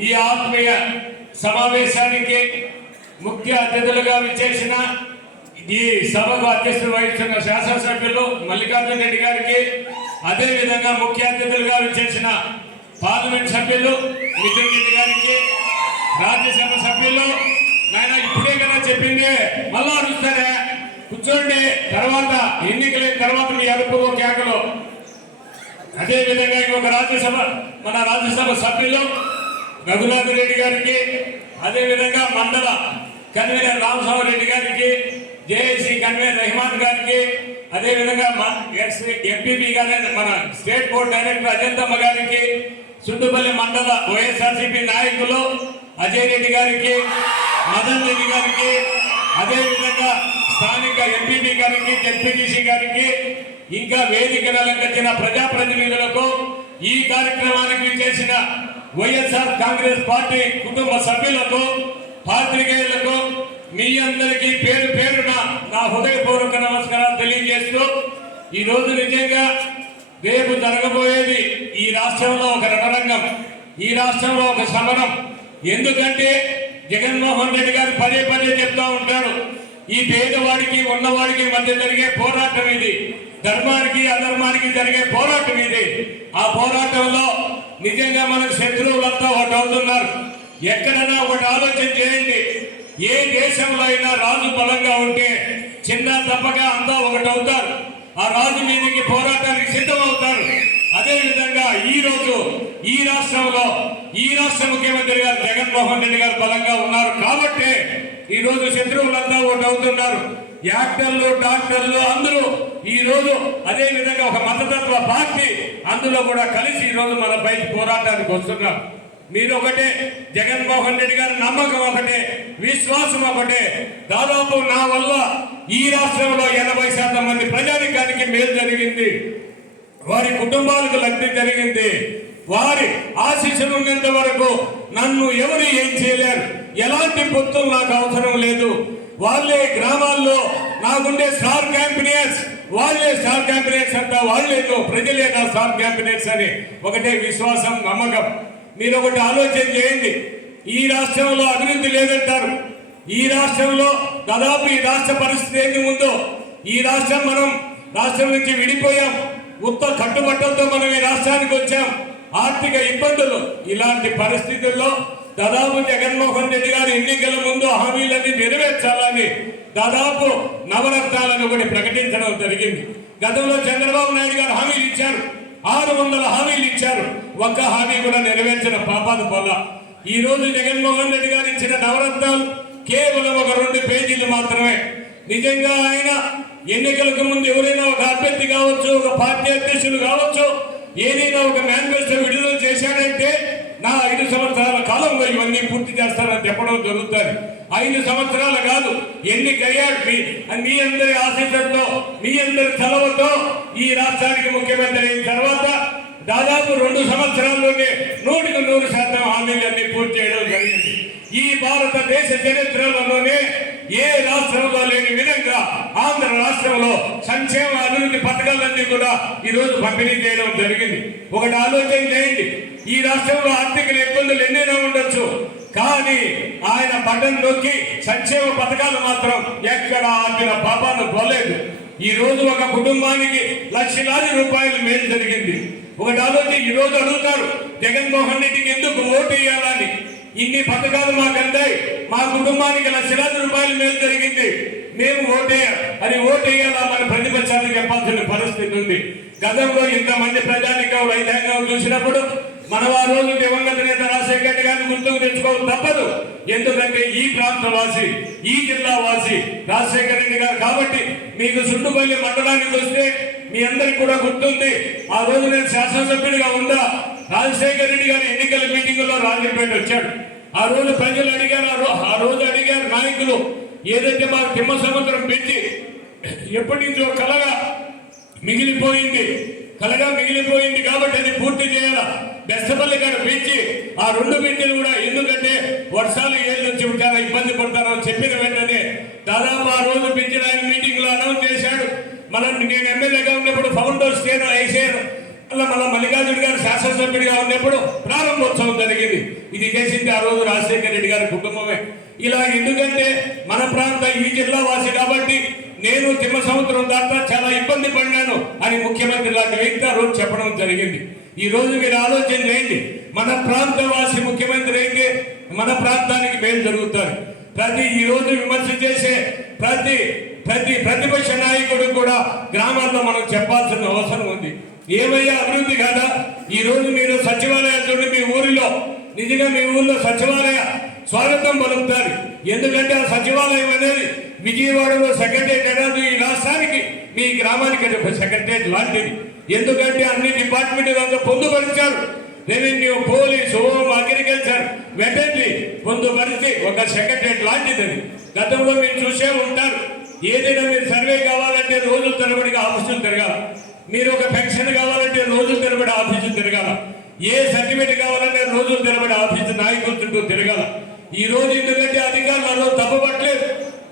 ఈ ఆత్మీయ సమావేశానికి ముఖ్య అతిథులుగా విచ్చేసిన ఈ సభకు అధ్యక్షులు వహిస్తున్న శాసనసభ్యులు మల్లికార్జున రెడ్డి గారికి అదేవిధంగా ముఖ్య అతిథులుగా విచ్చేసిన పార్లమెంట్ సభ్యులు నితిన్ రెడ్డి గారికి రాజ్యసభ సభ్యులు నాయన ఇప్పుడే కదా చెప్పింది మళ్ళా అడుగుతారే కూర్చోండి తర్వాత ఎన్నికలైన తర్వాత మీ అదుపు కేకలు అదే విధంగా ఇంకొక రాజ్యసభ మన రాజ్యసభ సభ్యులు రఘునాథ్ రెడ్డి గారికి అదే విధంగా మండల కన్వీనర్ రామస్వామి రెడ్డి గారికి జేఏసీ కన్వీనర్ రెహమాన్ గారికి అదే విధంగా ఎంపీపీ గారి మన స్టేట్ బోర్డు డైరెక్టర్ అజంతమ్మ గారికి సుండుపల్లి మండల వైఎస్ఆర్సీపీ నాయకులు అజయ్ రెడ్డి గారికి మదన్ రెడ్డి గారికి అదే విధంగా స్థానిక ఎంపీపీ గారికి జెడ్పీటీసీ గారికి ఇంకా వేదికను అలంకరించిన ప్రజాప్రతినిధులకు ఈ కార్యక్రమానికి చేసిన వైఎస్ఆర్ కాంగ్రెస్ పార్టీ కుటుంబ సభ్యులకు పాత్రికేయులకు మీ అందరికీ పేరు పేరున నా హృదయపూర్వక నమస్కారాలు తెలియజేస్తూ ఈ రోజు నిజంగా రేపు జరగబోయేది ఈ రాష్ట్రంలో ఒక రణరంగం ఈ రాష్ట్రంలో ఒక సమరం ఎందుకంటే జగన్మోహన్ రెడ్డి గారు పదే పదే చెప్తా ఉంటారు ఈ పేదవాడికి ఉన్నవాడికి మధ్య జరిగే పోరాటం ఇది. ధర్మానికి అధర్మానికి జరిగే పోరాటం ఇది. ఆ పోరాటంలో నిజంగా మనకు శత్రువులంతా ఒకటి అవుతున్నారు. ఎక్కడైనా ఒకటి ఆలోచన చేయండి. ఏ దేశంలో అయినా రాజు బలంగా ఉంటే చిన్న తప్పక అంతా ఒకటి అవుతారు. ఆ రాజు మీదకి పోరాటానికి సిద్ధమవుతారు అదేవిధంగా ఈ రోజు ఈ రాష్ట్రంలో ఈ రాష్ట్ర ముఖ్యమంత్రి గారు జగన్మోహన్ రెడ్డి గారు బలంగా ఉన్నారు. కాబట్టి ఈ రోజు శత్రువులంతా ఒకటి అవుతున్నారు. యాక్టర్లు డాక్టర్లు అందరూ ఈ రోజు అదే విధంగా ఒక మతతత్వ పార్టీ అందులో కూడా కలిసి ఈ రోజు మన బయట పోరాటానికి వస్తున్నాం మీరు ఒకటే జగన్మోహన్ రెడ్డి గారి నమ్మకం ఒకటే విశ్వాసం ఒకటే. దాదాపు నా వల్ల ఈ రాష్ట్రంలో ఎనభై శాతం మంది ప్రజానికానికి మేలు జరిగింది. వారి కుటుంబాలకు లబ్ధి జరిగింది. వారి ఆశీస్సులు ఉన్నంత వరకు నన్ను ఎవరు ఏం చేయలేరు. ఎలాంటి పొత్తులు నాకు అవసరం లేదు. వాళ్ళే గ్రామాల్లో నాకుండే స్టార్ క్యాంపినియర్స్. వాళ్ళే స్టార్ క్యాంపెనియర్స్ అంట వాళ్ళేదో ప్రజలే స్టార్ క్యాంపెనియర్స్ అని ఒకటే విశ్వాసం నమ్మకం. మీరు ఒకటి ఆలోచన చేయండి. ఈ రాష్ట్రంలో అభివృద్ధి లేదంటారు. ఈ రాష్ట్రంలో దాదాపు ఈ రాష్ట్ర పరిస్థితి ఏంటి ఉందో ఈ రాష్ట్రం మనం రాష్ట్రం నుంచి విడిపోయాం. ఉత్త కట్టుబట్టలతో మనం ఈ రాష్ట్రానికి వచ్చాం. ఆర్థిక ఇబ్బందులు. ఇలాంటి పరిస్థితుల్లో దాదాపు జగన్మోహన్ రెడ్డి గారు ఎన్నికల ముందు హామీలన్నీ నెరవేర్చాలని దాదాపు నవరత్నాలను ఒకటి ప్రకటించడం జరిగింది. గతంలో చంద్రబాబు నాయుడు గారు హామీలు ఇచ్చారు. ఆరు వందల హామీలు ఇచ్చారు. ఒక్క హామీ కూడా నెరవేర్చిన పాపాది పొల్ల ఈ రోజు జగన్మోహన్ రెడ్డి గారు ఇచ్చిన నవరత్నాలు కేవలం ఒక రెండు పేజీలు మాత్రమే. నిజంగా ఆయన ఎన్నికలకు ముందు ఎవరైనా ఒక అభ్యర్థి కావచ్చు ఒక పార్టీ అధ్యక్షులు కావచ్చు ఏదైనా ఒక మేనిఫెస్టో విడుదల చేశాడంటే నా ఐదు సంవత్సరాల కాలంలో ఇవన్నీ పూర్తి చేస్తానని చెప్పడం జరుగుతుంది. ఐదు సంవత్సరాలు కాదు ఎన్నికయ్యాడు మీ అందరి ఆశీస్సులతో మీ అందరి చలవతో ఈ రాష్ట్రానికి ముఖ్యమంత్రి అయిన తర్వాత దాదాపు రెండు సంవత్సరాల్లోనే నూటికి నూరు శాతం హామీలన్నీ పూర్తి చేయడం జరిగింది. ఈ భారతదేశ చరిత్రలోనే ఏ రాష్ట్రంలో లేని విధంగా ఆంధ్ర రాష్ట్రంలో సంక్షేమ అభివృద్ధి పథకాలన్నీ కూడా ఈ రోజు పంపిణీ చేయడం జరిగింది. ఒకటి ఆలోచన చేయండి. ఈ రాష్ట్రంలో ఆర్థిక ఇబ్బందులు ఎన్నైనా ఉండొచ్చు. కానీ ఆయన బటన్ నొక్కి సంక్షేమ పథకాలు మాత్రం ఎక్కడ ఆపిన పాపాలు పోలేదు. ఈ రోజు ఒక కుటుంబానికి లక్షలాది రూపాయలు మేలు జరిగింది. ఒకటి ఆలోచన ఈ రోజు అడుగుతారు జగన్మోహన్ రెడ్డికి ఎందుకు ఓటు వేయాలని? ఇన్ని పథకాలు మాకు మా కుటుంబానికి లక్షలాది రూపాయలు మేలు జరిగింది. మేము ఓటేయ అది ఓటేయాలా మన ప్రతిపక్షాన్ని చెప్పాల్సిన పరిస్థితి ఉంది. గతంలో ఇంతమంది ప్రజానికం రైతాంగం చూసినప్పుడు మనం ఆ రోజు దివంగత నేత రాజశేఖర్ గారిని గుర్తుకు తెచ్చుకోవడం తప్పదు. ఎందుకంటే ఈ ప్రాంత వాసి ఈ జిల్లా వాసి రాజశేఖర రెడ్డి గారు కాబట్టి మీకు సుట్టుపల్లి మండలానికి వస్తే మీ అందరికి కూడా గుర్తుంది. ఆ రోజు నేను శాసనసభ్యుడిగా ఉందా? రాజశేఖర రెడ్డి గారి ఎన్నికల మీటింగ్లో రాజంపేట వచ్చాడు. ఆ రోజు ప్రజలు అడిగారు ఆ ఆ రోజు అడిగారు నాయకులు ఏదైతే మా తిమ్మ సముద్రం పెంచి ఎప్పటి నుంచో కలగా మిగిలిపోయింది కలగా మిగిలిపోయింది కాబట్టి అది పూర్తి చేయాలా? బెస్తపల్లి గారు పెంచి ఆ రెండు బిడ్డలు కూడా ఎందుకంటే వర్షాలు ఏళ్ళు నుంచి చాలా ఇబ్బంది పడతారో చెప్పిన వెంటనే దాదాపు ఆ రోజు పెంచిన ఆయన మీటింగ్లో అనౌన్స్ చేశాడు మనం నేను ఎమ్మెల్యేగా ఉన్నప్పుడు మన మల్లికార్జున గారు శాసనసభ్యుడిగా ఉన్నప్పుడు ప్రారంభోత్సవం జరిగింది. ఇది చేసింది ఆ రోజు రాజశేఖర రెడ్డి గారి కుటుంబమే. ఇలా ఎందుకంటే మన ప్రాంత ఈ జిల్లా వాసి కాబట్టి నేను తిమ్మ సంవత్సరం దాకా చాలా ఇబ్బంది పడినాను అని ముఖ్యమంత్రి లాంటి వ్యక్తి ఆ రోజు చెప్పడం జరిగింది. ఈ రోజు మీరు ఆలోచన చేయండి. మన ప్రాంత వాసి ముఖ్యమంత్రి అయితే మన ప్రాంతానికి మేలు జరుగుతారు. ప్రతి ఈ రోజు విమర్శ చేసే ప్రతి ప్రతి ప్రతిపక్ష నాయకుడు కూడా గ్రామాల్లో మనం చెప్పాల్సిన అవసరం ఉంది. ఏమయ్యా అభివృద్ధి కాదా? ఈ రోజు మీరు సచివాలయాలు చూడండి మీ ఊరిలో. నిజంగా మీ ఊర్లో సచివాలయ స్వాగతం పలుకుతారు. ఎందుకంటే ఆ సచివాలయం అనేది విజయవాడలో సెక్రటరేట్ అనేది ఈ రాష్ట్రానికి మీ గ్రామానికి ఒక సెక్రటరేట్ లాంటిది. ఎందుకంటే అన్ని డిపార్ట్మెంట్ అంతా పొందుపరిచారు. Revenue police home agriculture veterinary పొందుపరిచి ఒక సెక్రటరేట్ లాంటిది అది. గతంలో మీరు చూసే ఉంటారు. ఏదైనా మీరు సర్వే కావాలంటే రోజులు తరబడిగా ఆఫీసులు తిరగాలి. మీరు ఒక పెన్షన్ కావాలంటే రోజులు తరబడి ఆఫీసు తిరగాల. ఏ సర్టిఫికేట్ కావాలంటే రోజులు తరబడి ఆఫీసు నాయకుల చుట్టూ తిరగాల. ఈ రోజు ఎందుకంటే అధికారులు తప్పబట్టలేదు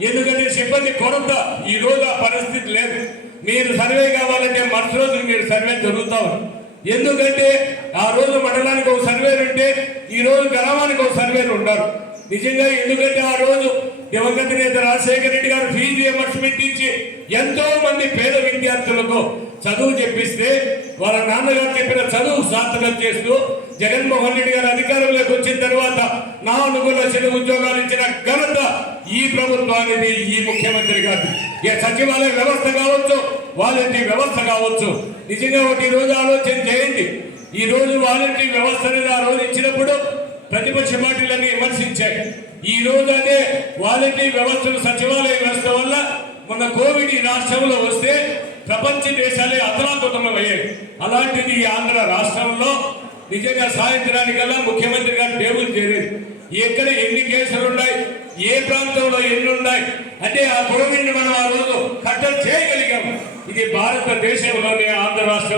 ఎందుకంటే సిబ్బంది కొరత. ఈ రోజు ఆ పరిస్థితి లేదు. మీరు సర్వే కావాలంటే మరుసటి రోజు మీరు సర్వే జరుగుతా ఎందుకంటే ఆ రోజు మండలానికి ఒక సర్వేలు ఉంటే ఈ రోజు గ్రామానికి ఒక సర్వేలు ఉంటారు నిజంగా ఎందుకంటే ఆ రోజు దివంగత నేత రాజశేఖర రెడ్డి గారు ఫీజు రియంబర్స్మెంట్ ఇచ్చి ఎంతో మంది పేద విద్యార్థులకు చదువు చెప్పిస్తే వాళ్ళ నాన్నగారు చెప్పిన చదువు సార్థకం చేస్తూ జగన్మోహన్ రెడ్డి గారు అధికారంలోకి వచ్చిన తర్వాత నాలుగు లక్షల ఉద్యోగాలు ఇచ్చిన ఘనత ఈ ప్రభుత్వానికి ఈ ముఖ్యమంత్రి గారు ఏ సచివాలయ వ్యవస్థ కావచ్చు వాలంటీ వ్యవస్థ కావచ్చు. నిజంగా ఒకటి ఈ రోజు ఆలోచన చేయండి. ఈ రోజు వాలంటీ వ్యవస్థ అనేది ప్రతిపక్ష పార్టీలన్నీ విమర్శించాయి. ఈ రోజు అదే వాలంటీ వ్యవస్థలు సచివాలయ వ్యవస్థ వల్ల మొన్న కోవిడ్ ఈ రాష్ట్రంలో వస్తే ప్రపంచ దేశాలే అతలాకుతమయ్యాయి అలాంటిది ఈ ఆంధ్ర రాష్ట్రంలో నిజంగా సాయంత్రానికల్లా ముఖ్యమంత్రి గారు టేబుల్ చేరేది ఎక్కడ ఎన్ని కేసులు ఉన్నాయి ఏ ప్రాంతంలో ఎన్ని ఉన్నాయి అంటే ఆ కోవిడ్ మనం ఆ రోజు కట్టడి చేయగలిగాము ఇది భారతదేశంలోనే ఆంధ్ర రాష్ట్రం.